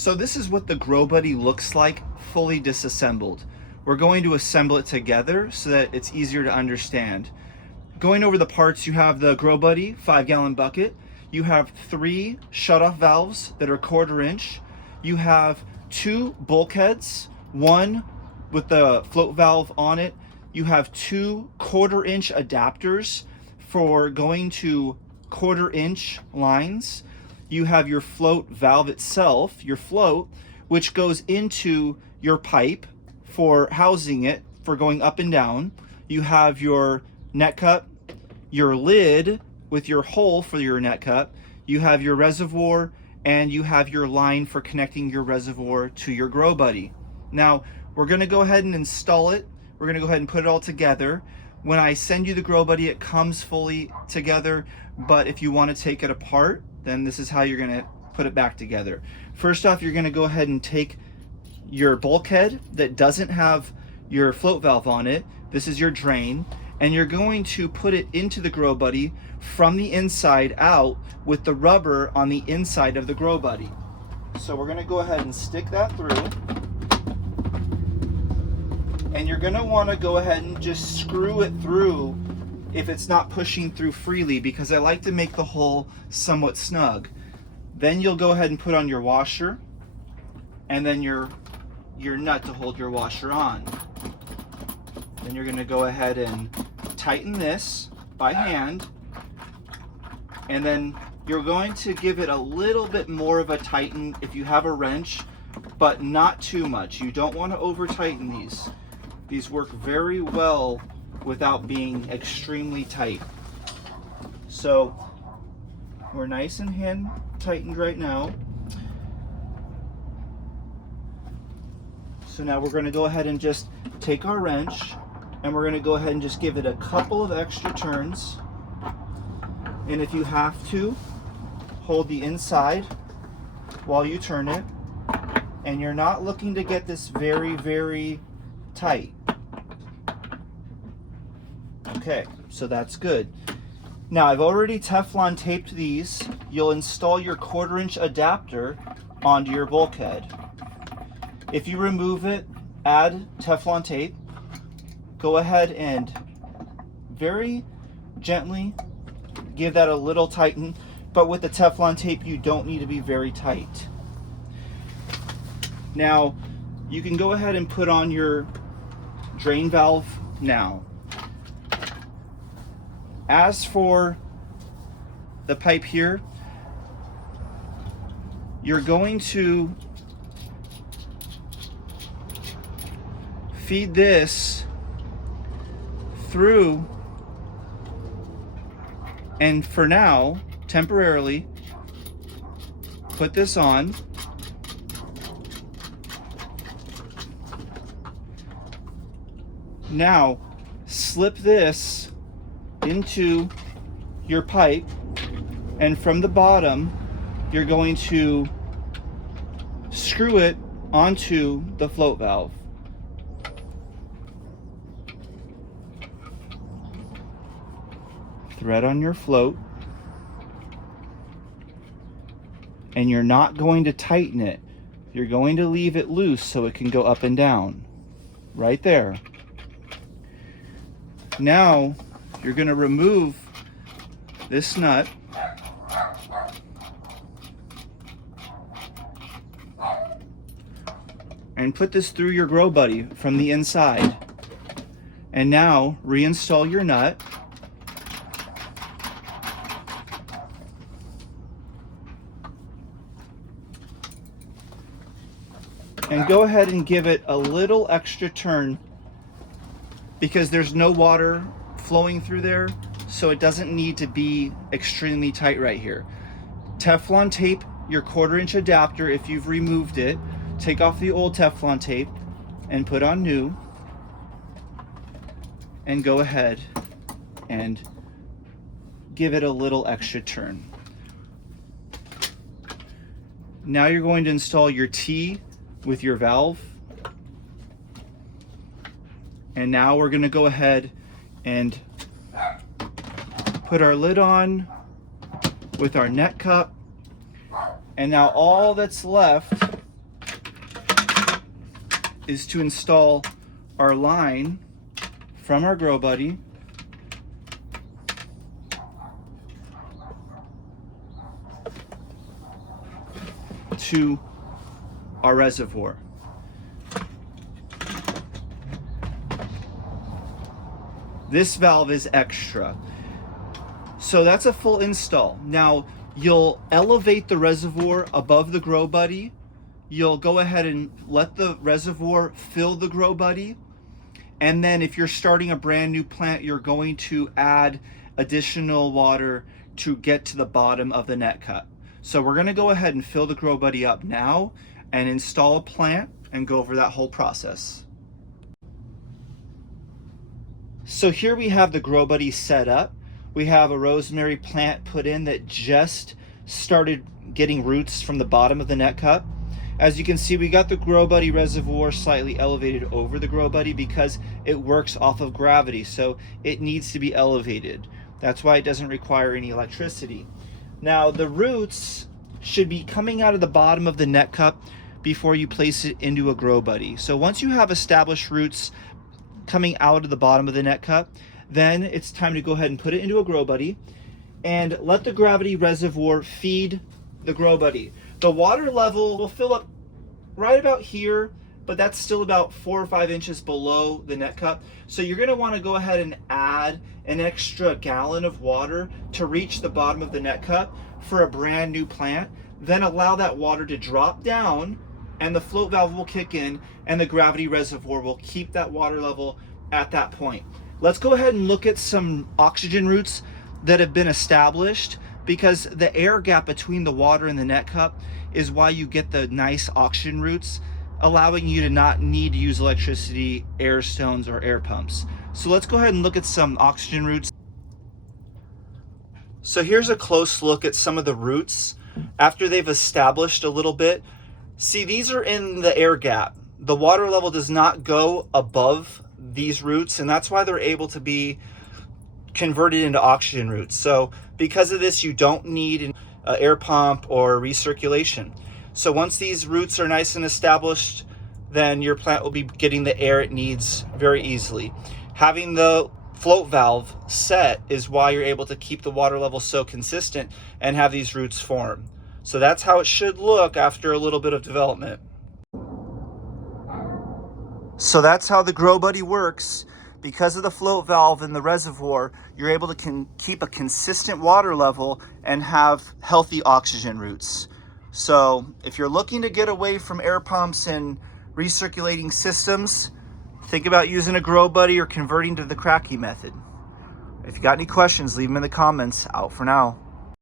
So this is what the GroBuddy looks like fully disassembled. We're going to assemble it together so that it's easier to understand. Going over the parts, you have the GroBuddy 5-gallon bucket. You have 3 shutoff valves that are 1/4 inch. You have 2 bulkheads, one with the float valve on it. You have 2 1/4 inch adapters for going to 1/4 inch lines. You have your float valve itself, your float, which goes into your pipe for housing it for going up and down. You have your net cup, your lid with your hole for your net cup. You have your reservoir, and you have your line for connecting your reservoir to your GroBuddy. Now, we're gonna go ahead and install it. We're gonna go ahead and put it all together. When I send you the GroBuddy, it comes fully together, but if you wanna take it apart, then this is how you're gonna put it back together. First off, you're gonna go ahead and take your bulkhead that doesn't have your float valve on it. This is your drain, and you're going to put it into the GroBuddy from the inside out with the rubber on the inside of the GroBuddy. So we're gonna go ahead and stick that through. And you're gonna wanna go ahead and just screw it through if it's not pushing through freely, because I like to make the hole somewhat snug. Then you'll go ahead and put on your washer, and then your nut to hold your washer on. Then you're gonna go ahead and tighten this by hand, and then you're going to give it a little bit more of a tighten if you have a wrench, but not too much. You don't want to over tighten these. These work very well without being extremely tight. So we're nice and hand tightened right now. So now we're going to go ahead and just take our wrench, and we're going to go ahead and just give it a couple of extra turns. And if you have to, hold the inside while you turn it, and you're not looking to get this very, very tight. Okay, so that's good. Now I've already Teflon taped these. You'll install your 1/4 inch adapter onto your bulkhead. If you remove it, add Teflon tape. Go ahead and very gently give that a little tighten, but with the Teflon tape you don't need to be very tight. Now you can go ahead and put on your drain valve now. As for the pipe here, you're going to feed this through, and for now, temporarily, put this on. Now, slip this into your pipe, and from the bottom you're going to screw it onto the float valve. Thread on your float, and you're not going to tighten it. You're going to leave it loose so it can go up and down. Right there. Now you're going to remove this nut, and put this through your GroBuddy from the inside. And now reinstall your nut. And go ahead and give it a little extra turn, because there's no water flowing through there, so it doesn't need to be extremely tight right here. Teflon tape your 1/4 inch adapter if you've removed it. Take off the old Teflon tape and put on new, and go ahead and give it a little extra turn. Now you're going to install your T with your valve, and now we're going to go ahead and put our lid on with our net cup, and now all that's left is to install our line from our GroBuddy to our reservoir. This valve is extra. So that's a full install. Now you'll elevate the reservoir above the GroBuddy. You'll go ahead and let the reservoir fill the GroBuddy. And then if you're starting a brand new plant, you're going to add additional water to get to the bottom of the net cup. So we're gonna go ahead and fill the GroBuddy up now and install a plant and go over that whole process. So here we have the GroBuddy set up. We have a rosemary plant put in that just started getting roots from the bottom of the net cup. As you can see, we got the GroBuddy reservoir slightly elevated over the GroBuddy because it works off of gravity, so it needs to be elevated. That's why it doesn't require any electricity. Now the roots should be coming out of the bottom of the net cup before you place it into a GroBuddy. So once you have established roots coming out of the bottom of the net cup, then it's time to go ahead and put it into a GroBuddy and let the gravity reservoir feed the GroBuddy. The water level will fill up right about here, but that's still about 4 or 5 inches below the net cup. So you're gonna wanna go ahead and add an extra gallon of water to reach the bottom of the net cup for a brand new plant. Then allow that water to drop down and the float valve will kick in and the gravity reservoir will keep that water level at that point. Let's go ahead and look at some oxygen roots that have been established, because the air gap between the water and the net cup is why you get the nice oxygen roots, allowing you to not need to use electricity, air stones, or air pumps. So let's go ahead and look at some oxygen roots. So here's a close look at some of the roots after they've established a little bit. See, these are in the air gap. The water level does not go above these roots, and that's why they're able to be converted into oxygen roots. So because of this, you don't need an air pump or recirculation. So once these roots are nice and established, then your plant will be getting the air it needs very easily. Having the float valve set is why you're able to keep the water level so consistent and have these roots form. So that's how it should look after a little bit of development. So that's how the GroBuddy works. Because of the float valve in the reservoir, you're able to keep a consistent water level and have healthy oxygen roots. So if you're looking to get away from air pumps and recirculating systems, think about using a GroBuddy or converting to the kratky method. If you got any questions, leave them in the comments. Out for now.